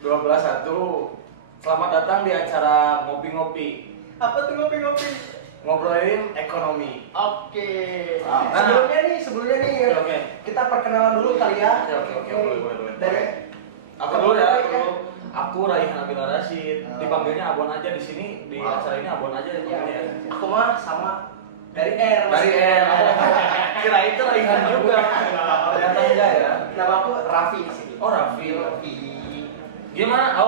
12.1. Selamat datang di acara ngopi-ngopi. Apa tuh ngopi-ngopi? Ngobrolin ekonomi. Oke. Nah. Sebelumnya nih, Oke. kita perkenalan dulu kali ya. Oke, boleh. Dari Aku dulu ya, Aku Raihan Abdullah Rashid. Dipanggilnya Abon aja di sini, di acara ini Abon aja dipanggilnya ya. Aku mah sama dari R. Dari R. Kira itu Raihan juga. Ternyata enggak ya. Nama aku Raffi di sini. Oh, Raffi. Gimana?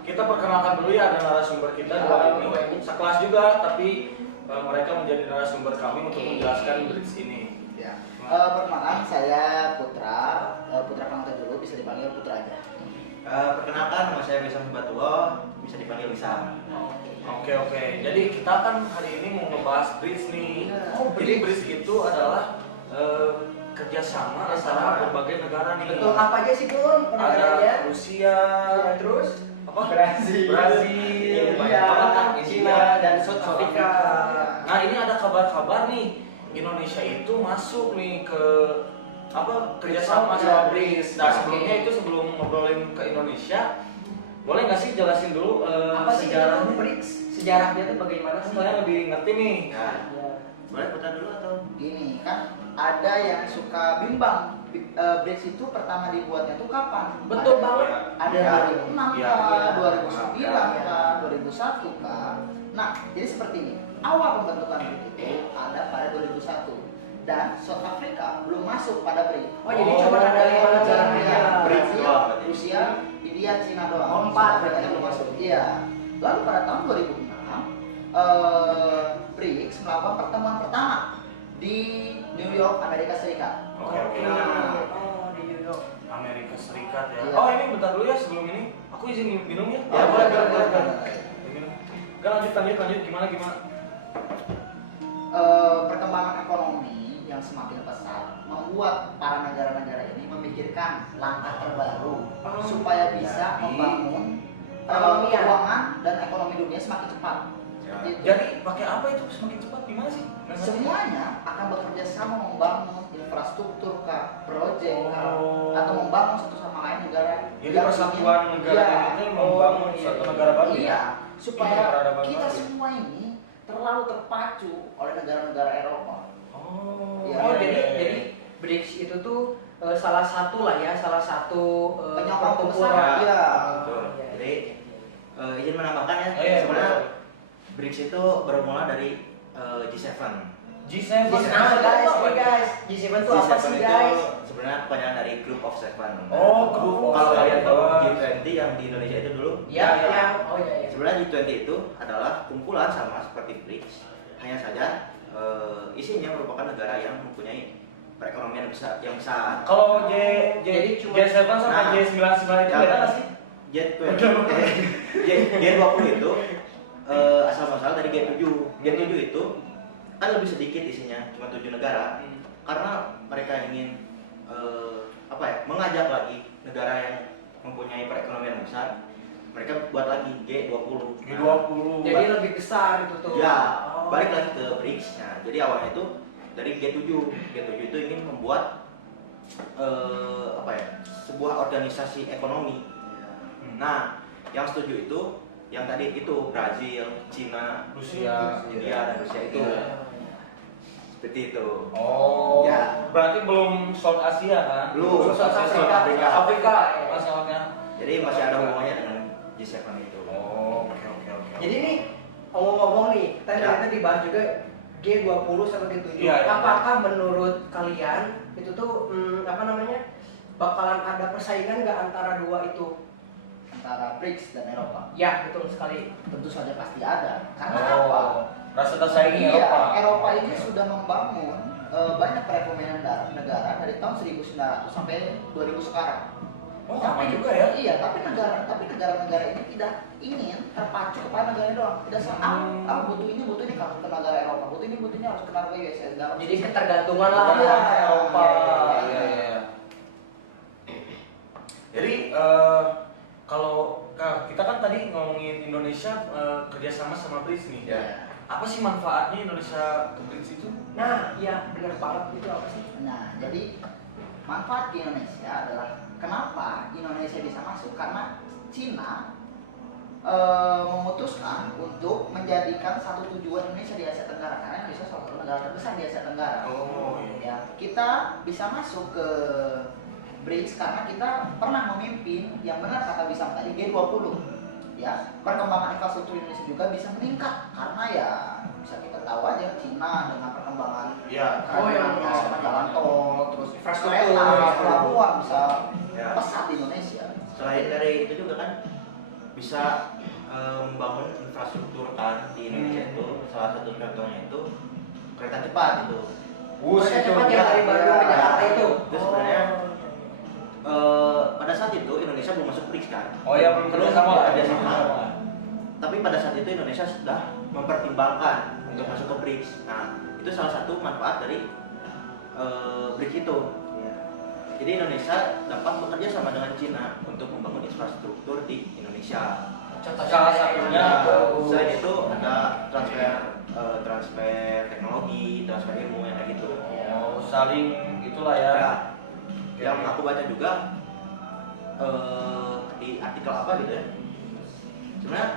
Kita perkenalkan dulu ya, ada narasumber kita dua ini. Sekelas juga, tapi mereka menjadi narasumber kami untuk menjelaskan bridge ini. Ya. Perkenalkan, saya Putra. Putra Kanota dulu, bisa dipanggil Putra aja. Perkenalkan, nama saya Wisam Batulo, bisa dipanggil Wisam. Oke. Jadi kita kan hari ini mau ngebahas bridge nih. Jadi bridge itu adalah kerjasama antara berbagai negara nih. Betul, apa aja sih Pun? Ada Rusia, Terus apa? Brazil, banyak banget kan, Cina, dan South Africa. Nah ini ada kabar-kabar nih, Indonesia itu masuk nih ke kerjasama sama BRICS. Nah sebelum ngobrolin ke Indonesia, boleh nggak sih jelasin dulu Apa sih sejarahnya? BRICS? Sejarahnya tuh bagaimana sih? Saya lebih ngerti nih. Nah, boleh Putra dulu atau? Gini, kan ada yang suka bimbang. BRICS itu pertama dibuatnya tuh kapan? Betul Ada- banget. Ada Ya. 2006 Ya. kah, 2009 Ya. kah, 2001 kah. Nah, jadi seperti ini. Awal pembentukan BRICS itu ada pada 2001 dan South Africa belum masuk pada BRICS. Oh, jadi cuma ada 5 negara aja. BRICS Brazil, doang berarti. Rusia, India, Cina doang. Oh, 4 South Africa berarti. belum masuk. Iya. Lalu pada tahun 2006 BRICS melakukan pertemuan pertama di New York, Amerika Serikat. Oke. Oh, di New York. Amerika Serikat ya. Iya. Oh ini bentar dulu ya sebelum ini. Aku izin minum ya. Ya, boleh. Minum. Gak lanjut gimana? Perkembangan ekonomi yang semakin pesat membuat para negara-negara ini memikirkan langkah terbaru supaya bisa Jadi, membangun perekonomian. keuangan dan ekonomi dunia semakin cepat. Seperti itu. Jadi pakai apa itu semakin cepat? Gimana sih? Semuanya akan bekerja sama membangun infrastruktur kah, proyek kah, Oh. atau membangun satu sama lain negara. Jadi yang persatuan ingin- negara Iya. ini membangun iya, suatu iya. negara baru. Iya, ya? supaya Peradaban kita baru. semua ini terlalu terpacu oleh negara-negara Eropa. Oh. Iya. Oh, jadi BRICS itu tuh salah satu Penyokong perkumpulan. besar. Iya. Betul. Iya. Jadi izin menambahkan ya, Oh, iya, sebenarnya boleh. BRICS itu bermula dari G7. G7. G7 tuh apa sih itu guys? sebenarnya kepanjangan dari Group of Seven. Oh, Group of Kalau kalian tahu Seven. G20 yang di Indonesia itu dulu, Ya. Oh iya. sebenarnya G20 itu adalah kumpulan sama seperti BRICS, hanya saja isinya merupakan negara yang mempunyai perekonomian yang besar. Kalau Jadi cuma- G7 sama Nah. G99 itu beda nggak sih? G20 itu asal muasal dari G7. G7 itu kan lebih sedikit isinya, cuma 7 negara. Karena mereka ingin mengajak lagi negara yang mempunyai perekonomian besar, mereka buat lagi G20. G20. Jadi lebih besar itu tuh. Ya, Oh. balik lagi ke BRICS. Nah, jadi awalnya itu dari G7. G7 itu ingin membuat sebuah organisasi ekonomi. Nah, yang setuju itu yang tadi itu Brazil, Cina, Rusia. India dan Rusia itu. Iya. Seperti itu. Oh. Ya. Berarti belum South Asia kan? Belum. South South Asia. Afrika. Afrika. Masalahnya. Jadi masih ada hubungannya dengan G7 itu. Oh, oke. Jadi nih ngomong-ngomong nih, tadi Ya. kita dibahas juga G20 sama G7. Iya, iya. Apakah menurut kalian itu tuh bakalan ada persaingan nggak antara dua itu? Antara BRICS dan Eropa. Ya, betul sekali. Tentu saja pasti ada. Karena Oh. apa? Rasa tersaingi Iya, Eropa. Eropa ini sudah membangun banyak perekonomian negara dari tahun 1900 sampai 2000 sekarang. Oh, sama juga ya. Iya, tapi negara-negara ini tidak ingin terpacu kepada negara doang. Tidak butuh ini kalau ke negara Eropa, butuh ini harus ke negara USA. Jadi ketergantungan lah Iya. sama Eropa. Iya. Jadi kalau kita kan tadi ngomongin Indonesia kerjasama sama BRICS nih. Ya. Apa sih manfaatnya Indonesia ke BRICS itu? Nah, iya benar banget itu apa sih? Nah, jadi manfaat di Indonesia adalah kenapa Indonesia bisa masuk? Karena Cina memutuskan untuk menjadikan satu tujuan Indonesia di Asia Tenggara, karena Indonesia salah satu negara terbesar di Asia Tenggara. Ya, kita bisa masuk ke BRICS karena kita pernah memimpin yang benar kata Wisam tadi G20. Ya, perkembangan infrastruktur Indonesia juga bisa meningkat karena ya bisa kita tahu aja Cina dengan perkembangan yang sama jalan tol, terus infrastruktur, kereta, pelabuhan bisa Ya. pesat di Indonesia. Selain dari itu juga kan bisa membangun infrastruktur kan di Indonesia itu, salah satu contohnya itu kereta cepat itu. Kereta cepat yang dari Bandung ke Jakarta itu. Itu sebenarnya pada saat itu Indonesia belum masuk BRICS kan. Oh ya, belum kerjasama lah. Kerjasama. Tapi pada saat itu Indonesia sudah mempertimbangkan untuk masuk ke BRICS. Nah, itu salah satu manfaat dari BRICS itu. Jadi Indonesia dapat bekerja sama dengan Cina untuk membangun infrastruktur di Indonesia. Salah satunya Selain itu ada transfer teknologi, transfer ilmu yang kayak gitu. Saling itulah ya. Ya, yang aku baca juga di artikel apa gitu ya. Sebenarnya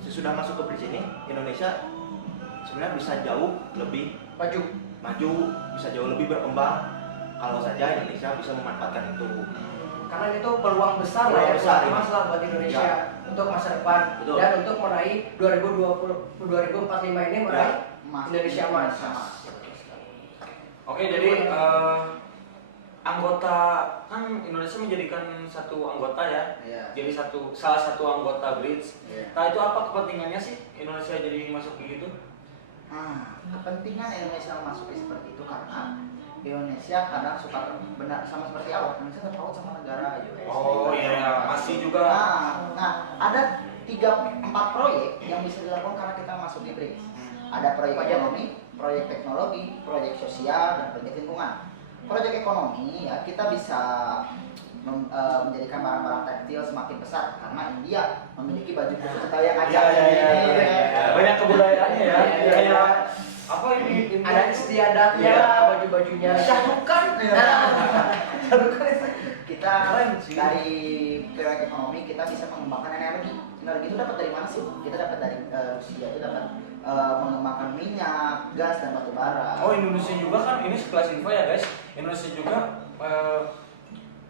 sesudah masuk ke BRICS ini Indonesia sebenarnya bisa jauh lebih maju, bisa jauh lebih berkembang kalau saja Indonesia bisa memanfaatkan itu. Karena itu peluang besar lah ya, Peluang besar, peluang emas lah buat Indonesia untuk masa depan. Betul. Dan untuk meraih 2045 ini meraih Indonesia emas. Oke, jadi anggota kan Indonesia menjadikan satu anggota ya. Iya. Jadi salah satu anggota BRICS. Iya. Nah, itu apa kepentingannya sih Indonesia jadi masuk begitu? Kepentingan Indonesia masuk seperti itu karena Indonesia kadang suka benar sama seperti awal, Indonesia terpaut sama negara US. Oh iya, masih juga. Nah, ada 3-4 proyek yang bisa dilakukan karena kita masuk di BRICS. Ada proyek ekonomi, proyek teknologi, proyek sosial, dan proyek lingkungan. Proyek ekonomi ya kita bisa menjadikan barang-barang tekstil semakin besar karena India memiliki baju khusus kita yang ajak Banyak kebudayaannya ya. Kayak apa ini? Ada istiadatnya, baju-bajunya. Syahrukan. Kita dari proyek ekonomi kita bisa mengembangkan energi. Energi itu dapat dari mana sih? Kita dapat dari Rusia itu dapat mengembangkan minyak, gas dan batu bara. Oh, Indonesia juga kan ini sekelas info ya guys. Indonesia juga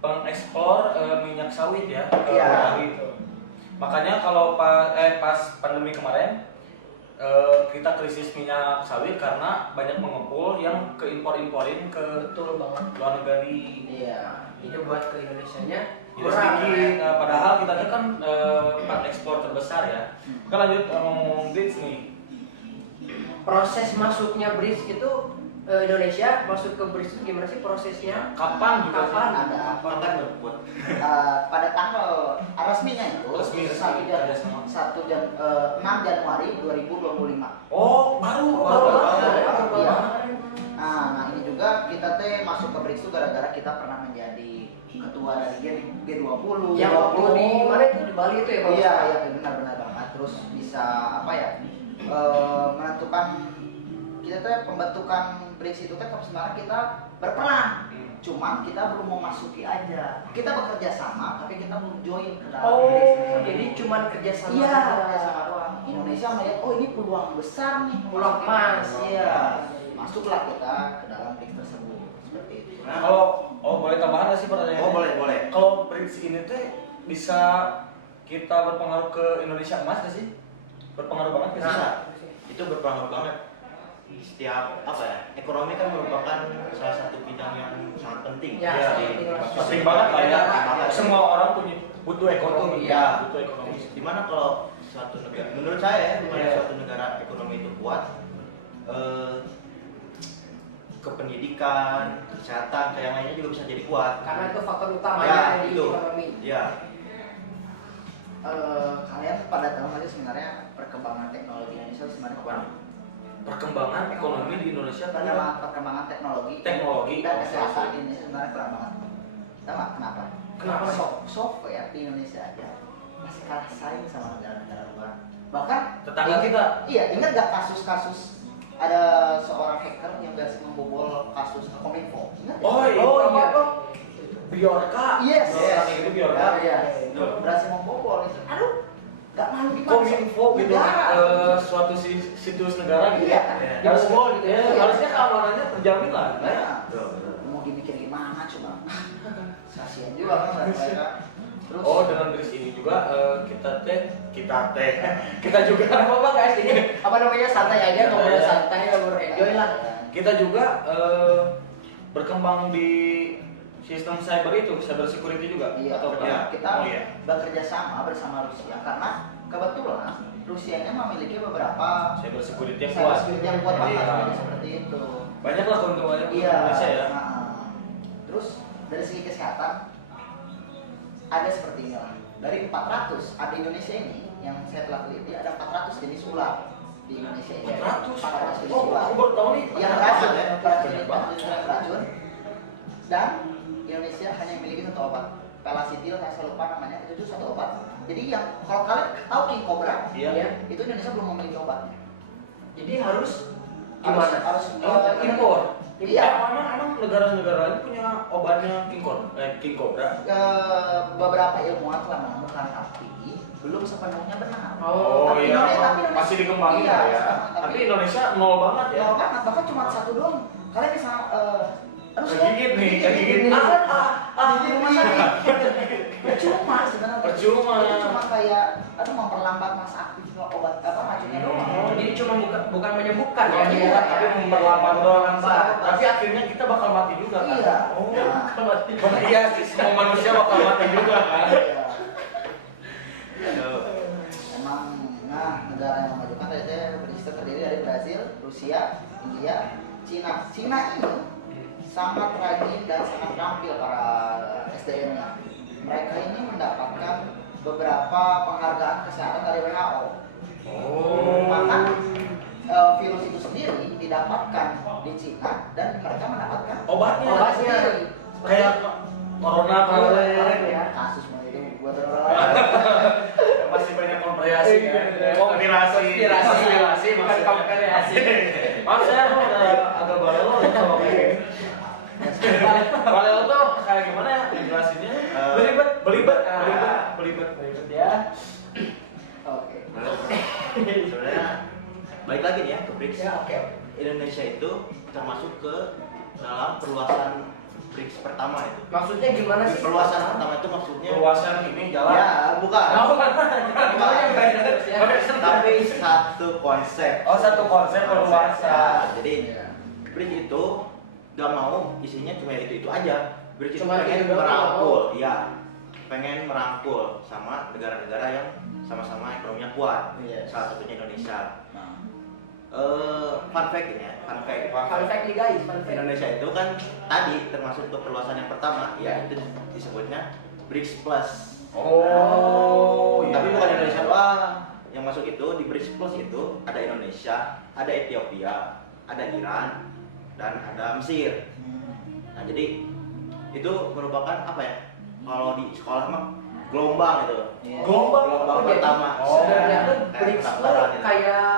pengekspor minyak sawit ya. Iya. Gitu. Makanya kalau pas pandemi kemarin kita krisis minyak sawit karena banyak mengepul yang keimpor-imporin ke Betul banget. luar negeri. Iya. Ini buat ke Indonesianya Jadi sedikit. Padahal kita kan ekspor terbesar ya. Kita lanjut ngomong BRICS nih. Proses masuknya BRICS itu Indonesia masuk ke BRICS itu gimana sih prosesnya? Kapan juga Kapan? sih? Ada Kapan berbuat? pada tanggal resminya itu Resmi 6 Januari 2025. Oh, baru. Iya. Nah ini juga kita masuk ke BRICS itu gara-gara kita pernah menjadi ketua dari G20. Yang waktu di mana itu di Bali itu ya? Pak? Iya, benar banget. Terus bisa menentukan kita pembentukan BRICS itu kan sebenarnya kita berperan. Cuman kita belum mau masuki aja. Kita bekerja sama, tapi kita belum join ke dalam BRICS. Jadi cuman kerjasama. Iya, kerjasama doang. Indonesia melihat, oh ini peluang besar nih, Peluang emas. Iya, masuklah kita ke dalam BRICS tersebut. Seperti itu. Nah, kalau boleh tambahan nggak sih pertanyaannya? Oh, boleh. Kalau BRICS ini tuh bisa kita berpengaruh ke Indonesia emas nggak sih? Berpengaruh banget nggak sih? Itu berpengaruh banget. Setiap ekonomi kan merupakan salah satu bidang yang sangat penting. Ya, Penting banget lah ya. Banget. Semua orang butuh ekonomi. Iya. Butuh ekonomi. Dimana kalau suatu negara, menurut saya ya, dimana suatu negara ekonomi itu kuat, kependidikan, kesehatan, kayak yang lainnya juga bisa jadi kuat. Karena itu faktor utamanya di itu. ekonomi. Ya. Kalian pada tahu nggak sih sebenarnya perkembangan teknologi Indonesia sebenarnya kurang? Perkembangan ekonomi di Indonesia kan Perkembangan teknologi dan dan kesehatan di Indonesia sebenarnya kurang banget. Tahu nggak kenapa? Kenapa? Software di Indonesia aja masih kalah saing sama negara-negara luar. Bahkan tetangga kita. Iya, ingat nggak kasus-kasus ada seorang hacker yang berhasil membobol kasus Kominfo? Ingat ya? Oh iya. Biorka. Yes. Orang itu Biorka. Iya. Berhasil membobol itu. Aduh, nggak malu gimana? Kominfo gitu, Negara. suatu situs negara gitu. Iya. Harus Dibobol gitu ya. harusnya keamanannya terjamin lah. Nah, mau dimikir gimana coba? Kasihan juga kan mereka. Terus Oh, dengan bridge ini juga kita juga Apa guys ini apa namanya santai aja, ngobrol santai, ngobrol enjoy lah. kita juga berkembang di sistem cyber itu, cyber security juga. iya, atau kita Oh iya. bekerja sama bersama Rusia karena kebetulan Rusia ini memiliki beberapa Cyber security yang cyber kuat. security yang kuat banget, Iya. jadi seperti itu. Banyak lah keuntungannya buat Iya. Indonesia ya. Nah, terus dari segi kesehatan ada seperti ini lah. Dari 400 ada Indonesia ini yang saya telah teliti ada 400 jenis ular di Indonesia ini. 400 jenis Oh, ular. aku baru tahu nih. Yang banyak beracun banget ya, Banyak banget. yang beracun. Dan Indonesia hanya memiliki satu obat. Pelacitil, saya lupa namanya, itu satu obat. Jadi yang kalau kalian tahu King Cobra, Iya. itu Indonesia belum memiliki obatnya. Jadi harus gimana? Harus Impor. Iya. Emang negara-negara lain punya obatnya King Cobra. Beberapa ilmuwan telah menemukan tapi belum sepenuhnya benar. Oh Tapi iya, Indonesia- masih dikembangin Iya, lah ya. tapi- Tapi Indonesia nol banget ya. Nol banget, bahkan cuma satu doang. Kalian bisa Kegigit nih, kegigit. di rumah sakit. Percuma sebenarnya. Percuma. Itu cuma kayak memperlambat masa aktif obat racunnya doang. Oh, jadi cuma bukan menyembuhkan ya, Iya. Tapi memperlambat doang. Tapi akhirnya kita bakal mati juga kan. Iya. Oh. Nah, Iya sih, semua manusia bakal mati juga kan. Iya. Emang, nah negara yang memajukan terdiri dari Brazil, Rusia, India, Cina. Cina ini sangat rajin dan sangat terampil para SDM-nya. Mereka ini mendapatkan beberapa penghargaan kesehatan dari WHO. Oh. Maka virus itu sendiri didapatkan di Cina dan mereka mendapatkan Obatnya. sendiri. Kayak corona kemarin ya. Kasus mah itu buat masih banyak konspirasi kan. Konspirasi bukan maksudnya. konspirasi. Maaf saya agak balelo kalau kayak gini. Balelo tuh kayak gimana ya jelasinnya? Belibet Ya. Oke. Sebenarnya balik lagi nih ya ke BRICS. Ya, oke. Indonesia itu termasuk ke dalam perluasan BRICS pertama itu. Maksudnya gimana sih? Perluasan pertama itu maksudnya Perluasan ini jalan. ya bukan. Gimana yang baik terus ya? Tapi satu konsep. Oh, satu konsep perluasan. Ya, jadi BRICS itu gak mau isinya cuma itu aja. BRICS itu Cuma pengen itu doang, merangkul, ya, pengen merangkul sama negara-negara yang sama-sama ekonominya kuat. Yes. Salah satunya Indonesia. Nah, Fun fact ini ya, fun fact. Fun fact nih guys, fun fact. Indonesia itu kan tadi termasuk ke perluasan yang pertama, ya itu disebutnya BRICS Plus. Oh, iya. Tapi bukan Indonesia doang yang masuk itu. Di BRICS Plus itu ada Indonesia, ada Ethiopia, ada Iran, dan ada Mesir. Nah jadi itu merupakan apa ya? Kalau di sekolah mah gelombang itu. Iya. Gelombang Oh, jadi pertama. sebenarnya tuh Kayak BRICS tuh pendaftaran gitu. kayak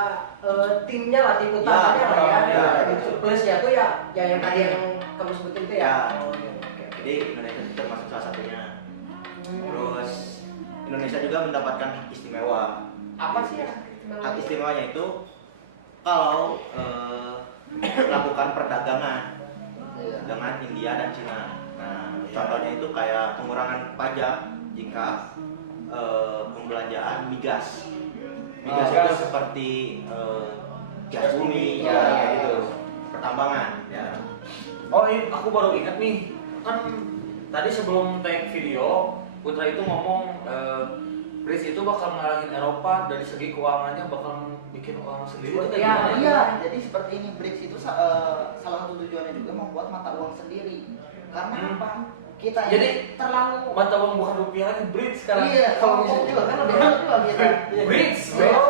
timnya lah, tim utamanya lah ya. ya. Gitu. Plusnya tuh ya yang tadi yang kamu sebutin itu ya. Ya. Oh, iya, oke. Jadi Indonesia itu termasuk salah satunya. Hmm. Terus Indonesia juga mendapatkan hak istimewa. Apa sih ya? Hak istimewanya itu kalau melakukan perdagangan iya. dengan India dan Cina. Nah, contohnya itu kayak pengurangan pajak jika pembelanjaan migas. Migas itu gas. seperti gas bumi, Ya, kayak ya. gitu. Pertambangan, ya. Oh, ini aku baru ingat nih. Kan tadi sebelum take video, Putra itu ngomong BRICS itu bakal ngalahin Eropa dari segi keuangannya, bakal bikin uang sendiri. Itu kayak Iya, gimana? Iya, jadi seperti ini BRICS itu salah satu tujuannya juga membuat mata uang sendiri. Karena apa? Kita Jadi, ini terlalu Mata uang bukan rupiah lagi, BRICS sekarang. iya, kalau bisa juga kan lebih enak juga kita. BRICS, Iya. bro.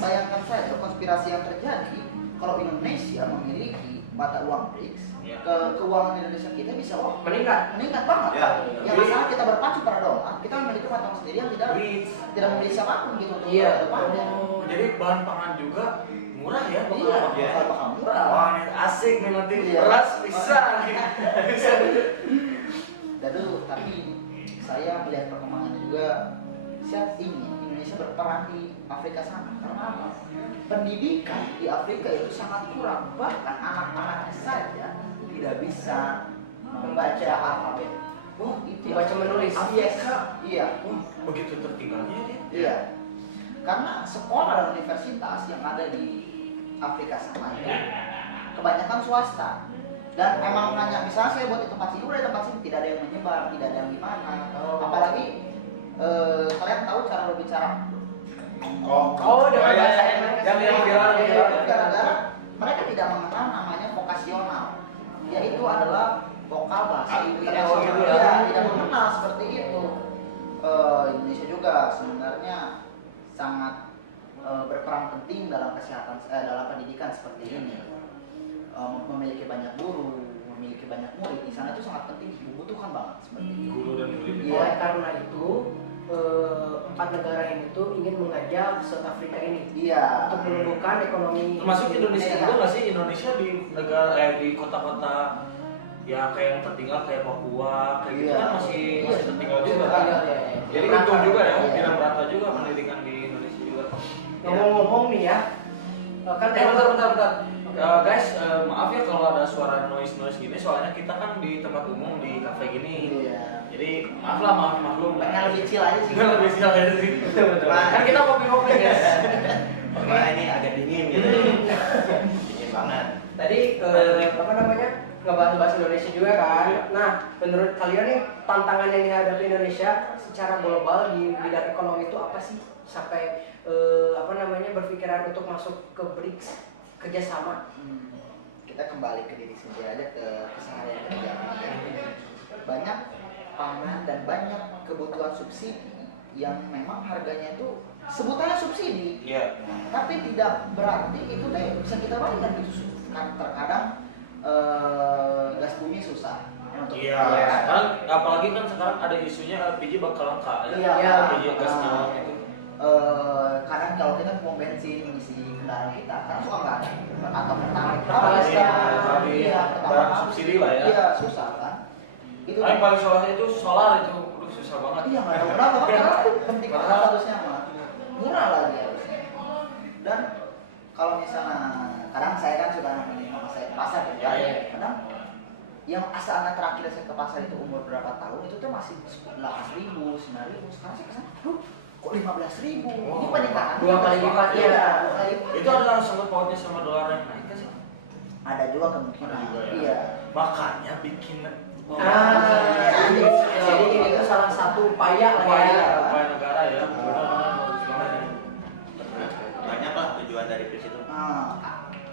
Bayangkan saja konspirasi yang terjadi kalau Indonesia memiliki mata uang BRICS, Iya. keuangan Indonesia kita bisa Meningkat. banget. Ya. Yang masalah kita berpacu pada dolar, kita memiliki mata uang sendiri yang BRICS. tidak memiliki siapapun gitu untuk Iya. depannya. Oh, jadi bahan pangan juga murah ya bakal. Iya, Iya. bakal murah. Wah, ini asik nih nanti Iya. beras bisa nih. Bisa. tapi saya melihat perkembangan juga siap ini Indonesia berperan di Afrika sana. Karena apa? Pendidikan di Afrika itu sangat kurang, bahkan anak-anaknya saja tidak bisa membaca alfabet. Oh, itu Baca menulis. Afrika. Iya. Begitu tertinggalnya dia. Iya. Karena sekolah dan universitas yang ada di Afrika sana itu kebanyakan swasta. Dan emang nanya, misalnya saya buat di tempat sini, udah di tempat sini tidak ada yang menyebar, tidak ada yang gimana. Apalagi kalian tahu cara berbicara. Dengan bahasa yang viral. Gara-gara mereka tidak mengenal namanya vokasional, yaitu adalah vokal bahasa ibu internasional. gitu Ya, ya. tidak mengenal seperti itu. Indonesia juga sebenarnya sangat berperan penting dalam kesehatan, dalam pendidikan seperti ini. Memiliki banyak guru, memiliki banyak murid di sana itu sangat penting, dibutuhkan banget seperti itu. Guru dan murid. Oleh karena itu, 4 negara ini tuh ingin mengajak South Africa ini Iya. untuk menumbuhkan ekonomi. Termasuk Indonesia Iya. juga nggak sih? Indonesia di negara di kota-kota ya kayak yang tertinggal kayak Papua kayak gitu Iya. kan masih tertinggal juga kan. Tertinggal, ya. Jadi untung juga ya, Iya. tidak merata juga pendidikan di Indonesia juga. Ngomong-ngomong nih ya, kan Bentar. Guys, maaf ya kalau ada suara noise gini, soalnya kita kan di tempat umum di kafe gini. Iya. Jadi maaf maklum lah. Pengen lebih chill aja sih. Nggak lebih sial aja sih. Kan kita kopi guys. Karena ini agak dingin gitu. Dingin banget. tadi apa namanya ngebahas Indonesia juga kan. Nah, menurut kalian nih tantangan yang dihadapi Indonesia secara global di bidang ekonomi itu apa sih sampai apa namanya berpikiran untuk masuk ke BRICS kerjasama? Kita kembali ke diri sendiri aja, ke keseharian kerja. Banyak pangan dan banyak kebutuhan subsidi yang memang harganya itu sebutannya subsidi. Iya. Tapi tidak berarti itu deh bisa kita bayar gitu. Kan terkadang gas bumi susah. Iya. Sekarang apalagi kan sekarang ada isunya LPG bakal langka. Iya. LPG gas nyala itu. Kadang kalau kita mau bensin mengisi kendaraan kita, kadang suka nggak ada atau tertarik. Iya. Barang subsidi lah ya. Iya, susah kan. Itu Yang paling salahnya itu solar itu, susah banget. iya nggak tahu kenapa kan karena penting banget harusnya mah murah lagi harusnya. Dan kalau misalnya kadang saya kan suka nemenin mama saya ke pasar gitu. Iya. Kadang yang asalnya terakhir saya ke pasar itu umur berapa tahun itu tuh masih 8.000, 9.000. Sekarang saya kesana, kok 15.000? Ini peningkatan 2 kali lipatnya. Iya, 2 kali lipat. Itu ada sangkut pautnya sama dolar yang naik kan sih? Ada juga kemungkinan. Ada juga ya. Iya. Makanya bikin Jadi ini itu salah satu upaya lah ya. upaya negara ya. Banyak lah tujuan dari BRICS itu.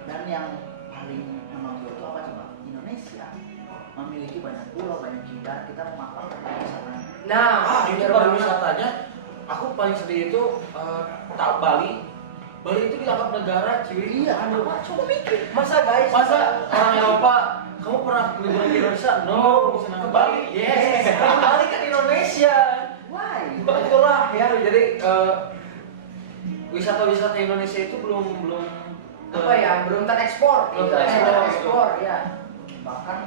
Dan yang paling memang itu apa coba? Indonesia memiliki banyak pulau, banyak keindahan, kita memanfaatkan sana. Nah, Itu pariwisatanya, aku paling sedih itu Bali. Bali itu dianggap negara cuy. Iya, coba mikir. masa guys, Masa orang Eropa, kamu pernah liburan ke Indonesia? No, bisa ke Bali. Yes. Bali kan Indonesia. Why? Itulah ya. Jadi wisata-wisata Indonesia itu belum Apa ya? Belum terekspor. Belum terekspor ya. Bahkan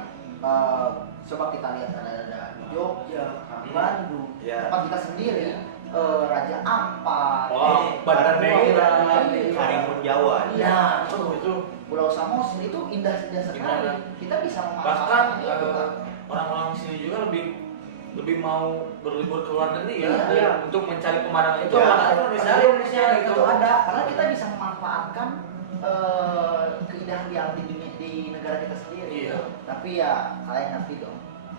coba kita lihat ada Jogja, Bandung, Iya. tempat kita sendiri, Raja Ampat, Banda Neira, Karimun Jawa. Iya. itu Pulau Samosir itu indah-indah sekali. Indah. Kita bisa bahkan memanfaatkan itu kan. orang-orang sini juga lebih mau berlibur ke luar negeri ya, Iya. untuk mencari pemandangan itu. Iya. Padahal Indonesia Indonesia itu ada karena kita bisa memanfaatkan keindahan yang di dunia, di negara kita sendiri. Iya. Tapi ya kalian ngerti dong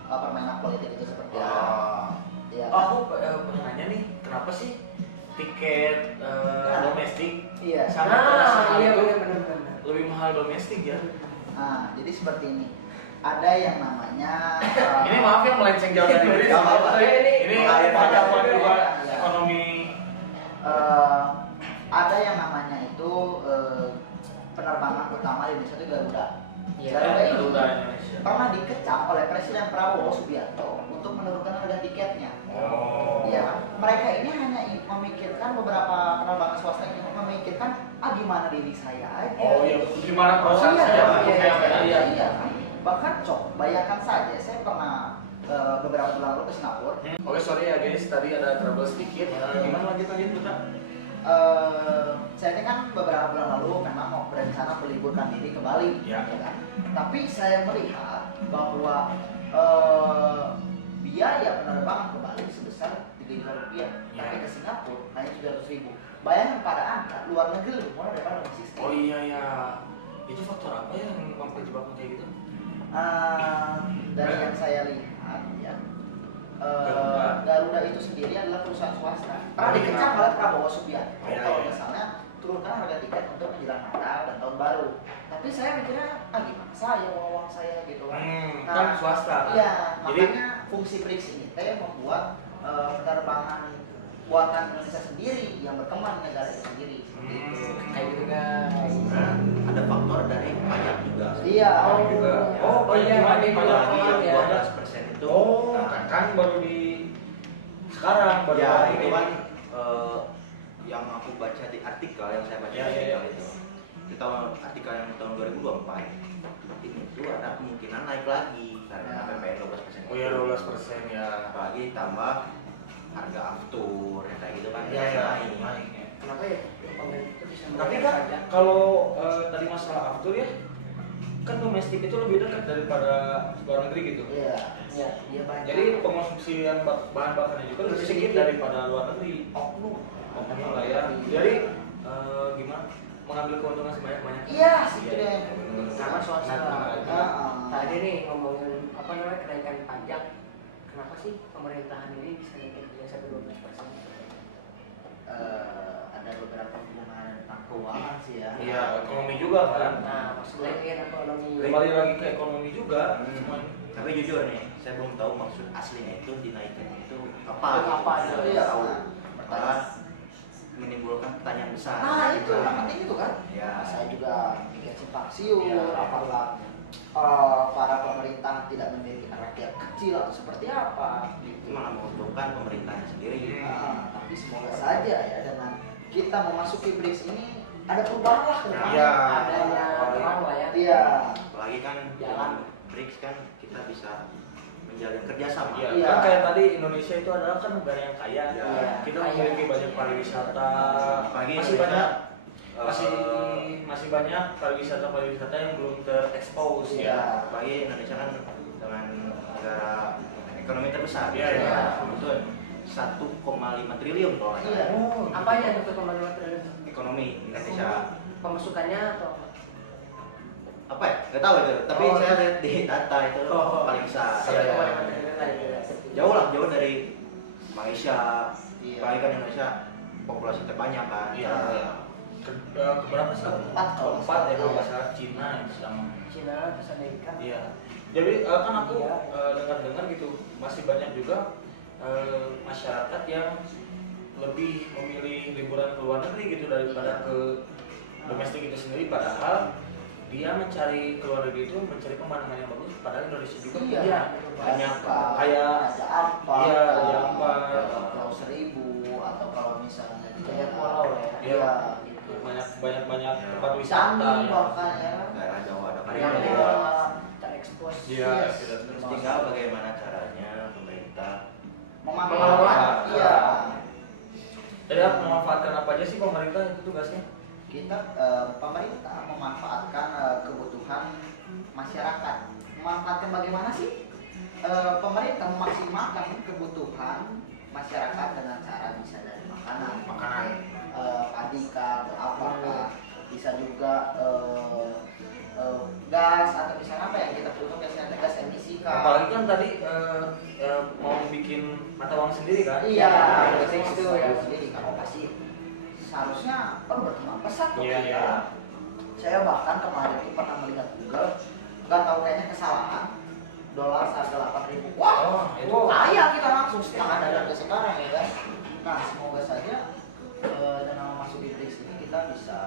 permainan politik itu seperti apa. Iya. Aku pengen nanya nih, kenapa sih tiket domestik Iya. sama Nah, internasional iya itu benar. lebih mahal domestik ya? Nah, jadi seperti ini. Ada yang namanya Ini maaf ya melenceng jauh dari Inggris. Nggak apa-apa. Ini Mengalir percakapan pada- juga Iya. ekonomi. Ada yang namanya itu penerbangan utama di Indonesia itu Garuda. Iya. Garuda ini Garuda Indonesia. pernah dikecam oleh Presiden Prabowo Subianto untuk menurunkan harga tiketnya. Oh. Iya, mereka ini hanya memikirkan beberapa penerbangan swasta ini memikirkan gimana diri saya aja. Oh iya, gimana proses iya, saya iya, iya. iya kan? Bahkan cok, bayangkan saja saya pernah beberapa bulan lalu ke Singapura. Oke, sorry ya guys, tadi ada trouble sedikit. Gimana lanjut Putra? Saya ini kan beberapa bulan lalu memang mau berencana meliburkan diri ke Bali, Ya. kan? Tapi saya melihat bahwa biaya penerbangan ke Bali sebesar 3 juta rupiah, Ya. tapi ke Singapura hanya 700.000. Bayangkan pada Anda, luar negeri lebih murah daripada domestik. Oh iya ya, itu faktor apa ya yang memperjebak kayak gitu? Dari yang saya lihat ya, Garuda. Garuda itu sendiri adalah perusahaan swasta. Pernah Oh, iya. dikecam oleh Prabowo Subianto Iya, kalau iya. misalnya turunkan harga tiket untuk menjelang Natal dan Tahun Baru. Tapi saya mikirnya, gimana saya uang saya gitu kan. Kan swasta. Iya, Jadi makanya fungsi BRICS ini membuat penerbangan buatan Indonesia sendiri yang berkembang di negara itu sendiri. Kayak gitu guys. Nah, ada faktor dari pajak juga. Iya. juga. Oh iya, gimana nih pajak. pajak? Apalagi yang Ya. 12% itu. Oh, nah, kan baru di sekarang baru ya hari itu ini. kan yang aku baca di artikel yang saya baca Ya, di ya, artikel ya. itu. Di artikel yang tahun 2024 ini tuh ada kemungkinan naik lagi karena PPN 12%. Oh iya 12% ya. Apalagi tambah harga aftur yang kayak gitu kan Iya bisa ya. naik. Kenapa ya? Pemerintah itu bisa Tapi membayar kan pajak? kalau tadi masalah aftur ya, kan domestik itu lebih dekat daripada luar negeri gitu. Iya. Iya, iya banyak. Jadi pengonsumsian bahan bakarnya juga lebih sedikit daripada luar negeri. Oknum. Oknum lah ya. Jadi gimana? Mengambil keuntungan sebanyak-banyaknya. Iya, situ Iya, deh. bener-bener. Sama swasta. Nah, Tadi nih ngomongin apa namanya kenaikan pajak. Kenapa sih pemerintahan ini bisa naikin pajak sampai 12%? ada beberapa hubungan tentang keuangan sih ya. Iya, ekonomi juga kan. Nah, maksudnya ini kan ekonomi. Kembali lagi ke ekonomi juga. Semua ini. Tapi jujur nih, saya belum tahu maksud aslinya itu dinaikin itu apa. Itu apa, Saya iya. belum tahu. Malah menimbulkan pertanyaan besar. Nah itu yang penting itu kan. Ya. Saya juga bikin simpang siur. Iya. Apakah para pemerintah tidak memiliki rakyat kecil atau seperti apa? Itu malah menguntungkan pemerintahnya sendiri. Nah, tapi semoga saja ya dengan kita memasuki BRICS ini ada perubahan lah ke depannya. Iya. Adanya terang lah ya. Iya. Apalagi kan dengan BRICS kan kita bisa menjalin kerjasama. Iya, Iya. kan kayak tadi Indonesia itu adalah kan negara yang kaya. Iya. Kita Kaya. memiliki banyak pariwisata. Apalagi Masih Indonesia, banyak masih banyak pariwisata yang belum terekspos Iya. ya. apalagi Indonesia kan dengan negara ekonomi terbesar. Iya, iya. Itu 1,5 triliun kalau nggak Iya. salah. Oh, Apa ya untuk pembangunan triliun? Ekonomi Indonesia. Pemasukannya atau apa? Apa ya? Nggak tahu itu. Tapi Oh. saya lihat di data itu Oh. paling besar. Iya. Jauh lah, jauh dari Malaysia. Iya. Apalagi kan Indonesia populasi terbanyak kan. Iya. Keberapa sih? Keempat kalau Keempat ya nggak kalau nggak salah. salah Cina itu sama. Cina terus Amerika. Iya. Jadi kan aku Iya. dengar-dengar gitu masih banyak juga masyarakat yang lebih memilih liburan ke luar negeri gitu daripada ke domestik itu sendiri. Padahal dia mencari ke luar negeri itu mencari pemandangan yang bagus. Padahal Indonesia juga Iya. punya banyak kayak Raja Ampat, Iya, Raja Ampat. Pulau Seribu atau kalau misalnya di Banyak daerah- pulau lah ya. Iya, gitu. banyak Ya. tempat wisata. Candi ya. bahkan ya. Daerah Jawa ada Yang Karimun. Iya. terekspos. Iya, Yes. tidak terus. Tinggal bagaimana caranya pemerintah Mengelola. Iya. Jadi memanfaatkan apa aja sih pemerintah itu tugasnya? Kita pemerintah memanfaatkan kebutuhan masyarakat. Memanfaatkan bagaimana sih? Pemerintah memaksimalkan kebutuhan masyarakat dengan cara bisa dari makanan, Makanan. padi kah, atau apakah, bisa juga gas atau misalnya apa yang kita butuh biasanya gas emisi kah? Apalagi kan tadi mau bikin mata uang sendiri kan? Iya, itu ya. Jadi kamu pasti seharusnya perlu berkembang pesat kok Iya, kita. iya. Saya bahkan kemarin itu pernah melihat Google, nggak tahu kayaknya kesalahan, dolar seharga 8.000. Wah, Oh, itu. kaya kita langsung setengah dari harga sekarang ya kan. Nah, semoga saja dengan memasuki BRICS ini kita bisa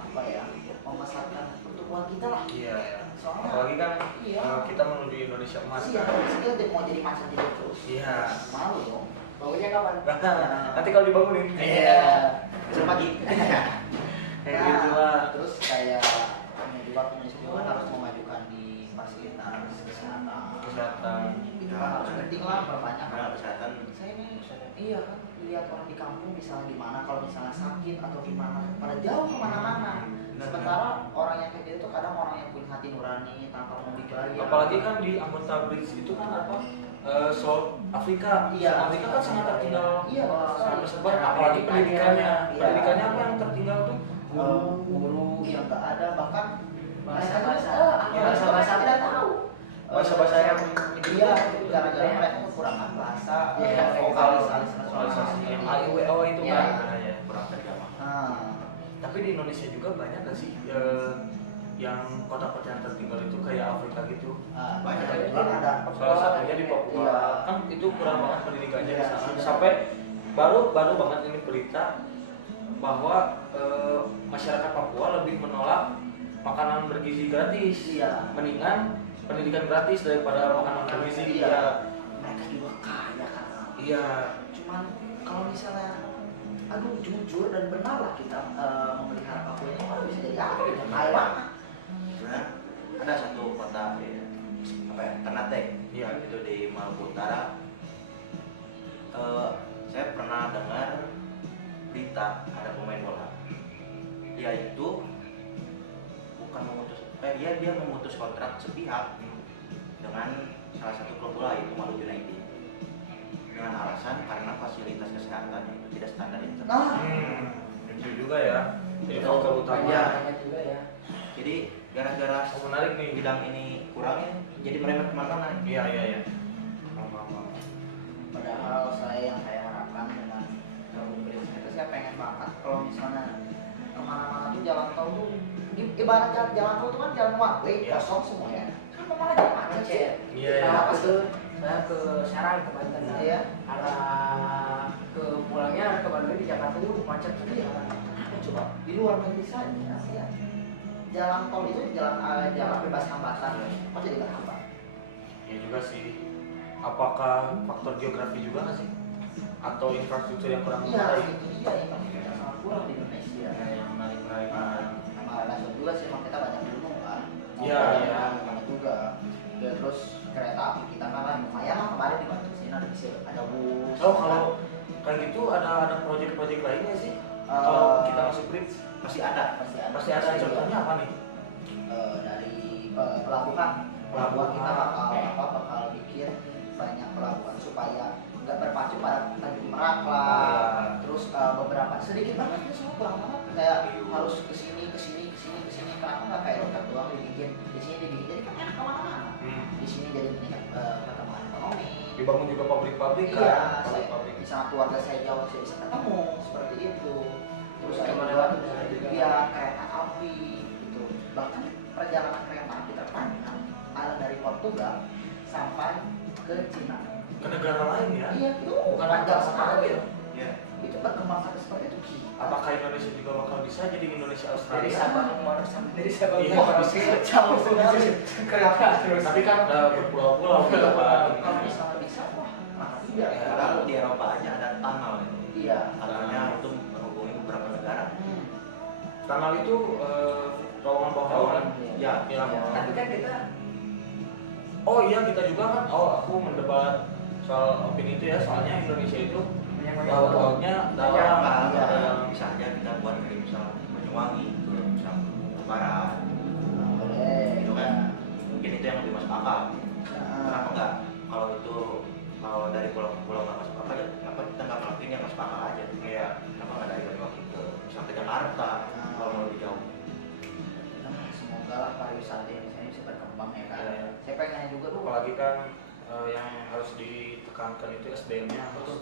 apa ya, memasarkan pertumbuhan kita lah. Iya. Soalnya Apalagi kan iya. kita menuju Indonesia emas Iya, kan? kita mau jadi macan tidak terus. Iya. Malu dong. Bangunnya kapan? Nanti kalau dibangunin. Iya. besok pagi. Kayak gitu lah. Terus kayak ini juga Indonesia juga harus memajukan di fasilitas kesehatan. Kesehatan. gitu Ya, kan harus benar. penting lah perbanyak. Karena kesehatan Saya ini iya kan lihat orang di kampung misalnya gimana kalau misalnya sakit atau gimana pada jauh kemana-mana. Benar, Sementara orang yang kayak gitu tuh kadang orang yang punya hati nurani tanpa mau dibayar. Apalagi kan di anggota BRICS itu kan apa? South Afrika. Iya. South Afrika kan sangat tertinggal. Iya, betul sekali. sangat tersebar. Apalagi pendidikannya. Iya. Pendidikannya apa yang tertinggal tuh? Guru yang nggak ada bahkan Bahasa-bahasa. mereka Bahasa-bahasa tidak tahu Bahasa-bahasa yang iya gara-gara mereka kekurangan bahasa Iya, vokalis Vokalisasi yang AIWO itu Iya. kan. nah, ya, kurang terjamah. Tapi di Indonesia juga banyak gak sih yang kota-kota yang tertinggal itu kayak Afrika gitu? Banyak. kebetulan ada Salah satunya di Papua. Iya. Kan itu kurang banget pendidikannya di Iya, sana. iya. Sampai baru banget ini berita bahwa masyarakat Papua lebih menolak makanan bergizi gratis. Iya. Mendingan pendidikan gratis daripada makanan bergizi. Iya. Iya. Mereka juga kaya kan. Iya. Cuman kalau misalnya aduh jujur dan benar lah kita memelihara Papua ini kalau bisa jadi apa ya kaya banget. Sebenarnya ada satu kota ya, apa ya, Ternate, Iya. itu di Maluku Utara. Saya pernah dengar berita ada pemain bola, dia itu bukan memutus, dia memutus kontrak sepihak dengan salah satu klub bola yaitu Maluku United dengan alasan karena fasilitas kesehatan itu tidak standar internasional. Lucu juga ya. Jadi faktor utama. Iya. Banyak juga ya. Jadi gara-gara Menarik nih. bidang ini kurangin, jadi merembet kemana-mana. Iya iya iya. Paham. Padahal saya harapkan dengan jalur BRICS itu saya pengen banget kalau misalnya kemana-mana tuh jalan tol tuh ibarat jalan tol itu kan jalan one way Iya. kosong semua ya kan mau malah jadi macet sih. Iya. Nah, aku tuh saya ke Serang ke Banten. Iya. Arah ke pulangnya ke Bandung di Jakarta itu macet tuh ya. Apa coba di luar negeri saja ya jalan tol itu jalan bebas hambatan kok jadi nggak hambat. Iya juga sih. Apakah faktor geografi juga nggak sih? Atau infrastruktur yang kurang Iya memadai? itu dia infrastruktur yang sangat kurang di Indonesia. Yang menarik. Sama dasar juga sih emang kita banyak gunung kan. Iya, iya. Banyak juga. Ya, terus kereta api kita kan lumayan lah kemarin di Bandung sini ada bus. Oh kalau kayak gitu ada proyek-proyek lainnya sih? Kalau kita masuk BRICS Masih ada. pasti ada. Contohnya apa nih? Dari pelabuhan kita bakal bikin banyak pelabuhan supaya nggak berpacu pada Tanjung Merak lah. Terus beberapa sedikit banget ya semua kurang banget kayak harus kesini kenapa nggak kayak roket doang dibikin di sini dibikin jadi kan enak kemana-mana. Di sini jadi meningkat perkembangan ekonomi. Dibangun juga pabrik-pabrik Iya, kan? saya, Pabrik-pabrik. misalnya keluarga saya jauh saya bisa ketemu seperti itu. Terus ada Melewati juga juga. ya kereta api gitu. Bahkan perjalanan kereta api terpanjang ada dari Portugal sampai ke Cina. Ke negara lain ya? Iya itu Bukan panjang antar sekali. ya. Ya. Itu berkembang sampai seperti itu. Gila. Apakah Indonesia juga bakal bisa jadi Indonesia Dari Australia? Sabang sampai dari Sabang Iya, ke bisa. Merauke. Jauh sekali. Kereta terus. Tapi kan berpulau-pulau ke depan. Kalau misalnya bisa wah kenapa tidak ya? Padahal di Eropa aja ada tunnel itu. Iya. Tunnelnya itu menghubungi beberapa negara. Kanal itu terowongan bawah laut kan? Ya. Iya. Tapi kan kita Oh iya kita juga kan. Oh aku mendebat soal opini itu ya. Soalnya Indonesia itu laut-lautnya dalam. Nah, bisa aja kita buat dari misal Banyuwangi itu misal Barat Boleh. gitu kan. Mungkin itu yang lebih masuk akal. Kenapa enggak? Kalau dari pulau ke pulau nggak masuk akal, ya kenapa kita nggak ngelakuin yang masuk akal aja? Iya. Kenapa nggak dari Banyuwangi ke misal ke Jakarta kalau mau lebih jauh? Semoga lah pariwisata Indonesia ini bisa berkembang ya kan. Iya. Saya pengen juga tuh. Apalagi kan yang harus ditekankan itu SDM-nya harus.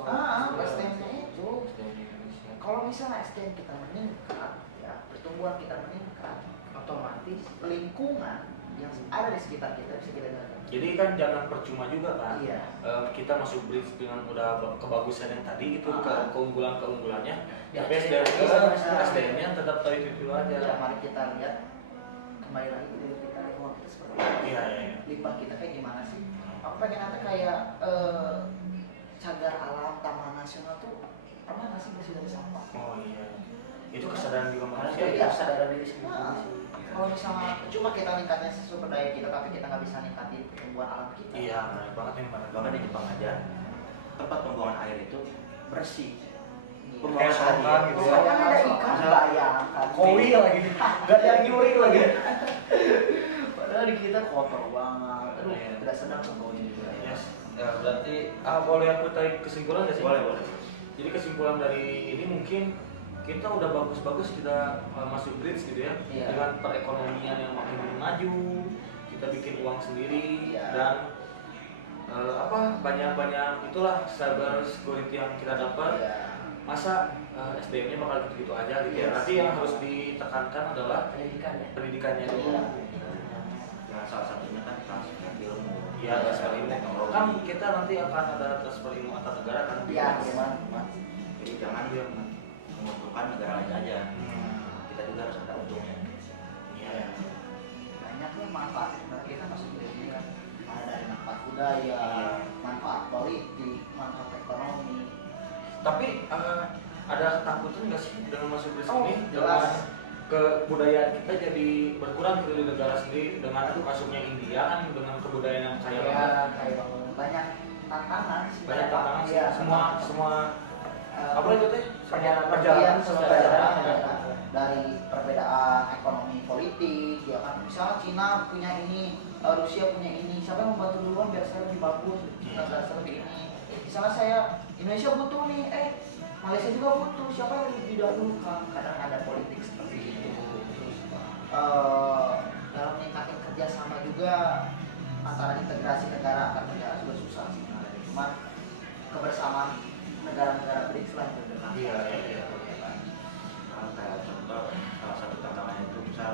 SDM-nya itu. SDM-nya Indonesia. Kalau misalnya SDM kita meningkat, ya pertumbuhan kita meningkat, otomatis lingkungan yang ada di sekitar kita bisa kita jaga. Jadi kan jangan percuma juga kan. Iya. Kita masuk BRICS dengan udah kebagusan yang tadi itu keunggulannya. Ya, Tapi iya, SDM-nya tetap tadi itu Ya, aja. mari kita lihat kembali lagi ke diri kita, lingkungan kita seperti apa. Iya iya. Limbah kita kayak gimana sih? Aku pengen nanti kayak cagar alam Taman Nasional tuh pernah nggak sih bersih dari sampah? Oh iya. Itu kesadaran juga manusia Iya. ya. kesadaran diri sendiri sih. kalau misalnya cuma kita ningkatin sumber daya kita tapi kita nggak bisa ningkatin pertumbuhan alam kita. Iya, menarik banget nih, menarik Bahkan banget. di Jepang aja tempat pembuangan air itu bersih. Kayak Pembuangan selokan air gitu Oh, ya. kan ada ikan bayangkan. Koi lagi, gak ada yang nyuri lagi. Padahal di kita kotor banget. Aduh, Iya. tidak sedang koi juga. Yes. Ya, berarti boleh aku tarik kesimpulan nggak sih? Boleh, boleh. Jadi kesimpulan dari ini mungkin kita udah bagus-bagus kita masuk bridge gitu ya, Iya. dengan perekonomian yang makin maju, kita bikin uang sendiri Iya. dan banyak itulah cyber security yang kita dapat. Iya. Masa SDM-nya bakal gitu-gitu aja gitu ya. Yes. Nanti yang harus ditekankan adalah pendidikan ya. pendidikannya dulu. Iya. Nah, salah satunya kan transfer ilmu. Iya, transfer ilmu. Kan kita nanti akan ada transfer ilmu antar negara kan. Iya, teman. Jadi jangan Iya. menguntungkan negara lain aja. Hmm. Kita juga harus ada untungnya. Iya. Banyak nih manfaat sebenarnya kita masuk ke ini kan. Ada dari manfaat budaya, manfaat politik, manfaat ekonomi. Tapi ada ketakutan nggak sih dengan masuk bridge Oh, ini? jelas. Dengan kebudayaan kita jadi berkurang gitu di negara sendiri dengan masuknya India kan dengan kebudayaan yang kaya Iya, banget. kayak banget. Banyak tantangan sih. Banyak tantangan sih. Iya, Semua apa itu teh? Perjalanan perjalanan dari perbedaan ekonomi politik ya kan, misalnya Cina punya ini, Rusia punya ini, siapa yang membantu duluan biar saya lebih bagus, biar saya lebih ini. Misalnya saya Indonesia butuh nih, Malaysia juga butuh, siapa yang lebih didahulukan? Kadang ada politik seperti itu. Terus dalam meningkatkan kerjasama juga antara integrasi negara antar negara juga susah sih sebenarnya. Cuman kebersamaan negara-negara BRICS lah yang terdekat. Iya, iya. Nah, kayak contoh salah satu tantangannya itu misal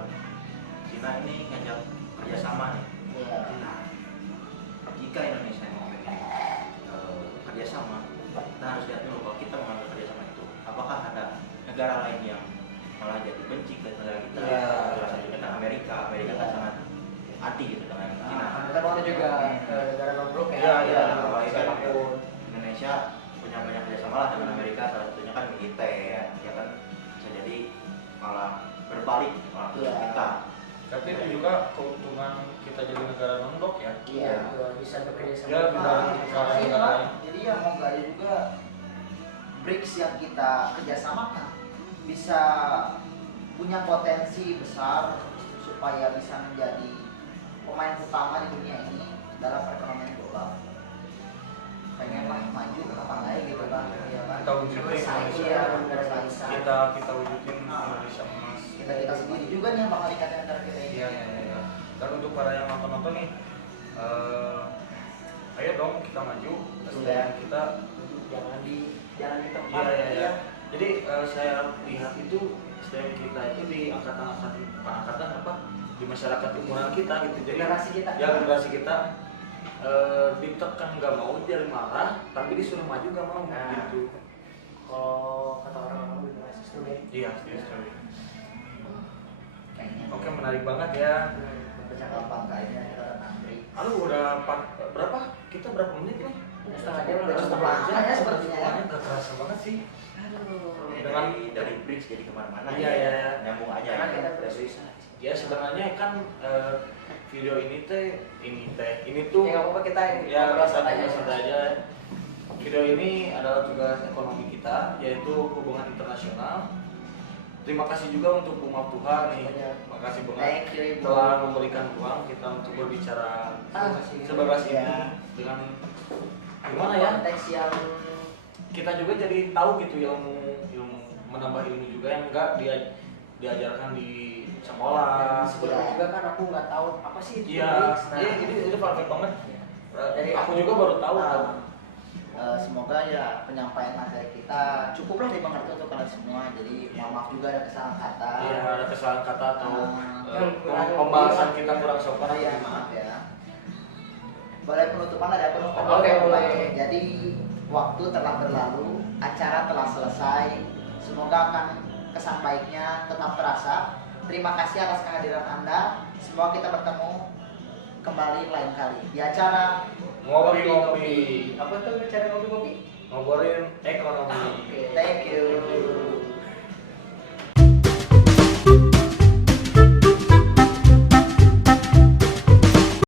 Cina ini ngajak kerjasama nih. Iya. Nah, jika Indonesia mau kerjasama, kita harus lihat dulu kalau kita mengambil kerjasama itu, apakah ada negara lain yang malah jadi benci ke negara kita? Iya. Salah satunya kan Amerika kan sangat anti gitu dengan Cina. Kita waktu juga negara non-blok ya. Iya, iya. Apalagi kan Siapapun. Indonesia punya banyak kerjasama lah dengan Amerika, salah satunya kan militer, ya kan bisa jadi malah berbalik malah ke Iya. kita. Tapi itu juga keuntungan kita jadi negara non-blok ya. Iya. Bisa bekerja sama. Ya, Nah, negara iya, negara lain. jadi ya mau nggak ada juga BRICS yang kita kerjasamakan bisa punya potensi besar supaya bisa menjadi pemain utama di dunia ini dalam perekonomian global. Pengenlah maju kapan lagi gitu kan, ya kan? Kita wujudin Bersaing, Indonesia. iya, bersaing. Kita wujudin Indonesia emas. Kita sendiri juga nih yang bakal ikat antara kita ini. Iya, iya, iya. Dan untuk para yang nonton nih, ayo dong kita maju. SDM kita. Jangan di tempat. Iya, iya, iya. Jadi saya lihat itu SDM kita itu di angkatan apa? Di masyarakat umuran kita gitu. Jadi Generasi kita. Ya generasi kita ditekan nggak mau jadi marah, tapi disuruh maju nggak mau Nah. gitu. Kalau kata orang-orang generasi student. Iya, sekali. Kayaknya. Oke, menarik banget ya. Percakapan kayaknya kita antri. Aduh, udah berapa? Kita berapa menit nih? Setengah jam Udah lah. setengah jam ya sepertinya ya. Semuanya nggak kerasa banget sih. Dari BRICS jadi kemana-mana, Iya, iya, iya. nyambung aja. Karena ya. kita udah susah. Ya sebenarnya kan video ini tuh Ya nggak apa-apa kita ya ngobrol santai santai aja. Video ini adalah tugas ekonomi kita, yaitu hubungan internasional. Terima kasih juga untuk Bung Tuhan nih. Terima kasih banget Thank you, Ibu. telah memberikan ruang kita untuk berbicara sebebas ini dengan gimana ya? Konteks yang Kita juga jadi tahu gitu ilmu menambah ilmu juga yang enggak diajarkan di sekolah. sebelumnya juga kan aku nggak tahu apa sih itu Iya, BRICS. Nah, iya, itu perfect banget. Dari Aku juga baru tahu. Semoga ya penyampaian materi kita cukuplah dimengerti untuk kalian semua. Jadi mohon maaf juga ada kesalahan kata. Iya, ada kesalahan kata atau kurang pembahasan kita kurang sopan. Ya maaf ya. Boleh penutupan ada penutupan? Oke, boleh. Jadi waktu telah berlalu, acara telah selesai. Semoga akan kesan baiknya tetap terasa. Terima kasih atas kehadiran Anda. Semoga kita bertemu kembali lain kali di acara Ngopi-ngopi. apa tuh cara ngopi-ngopi? Ngobrolin ekonomi. Oke. Thank you.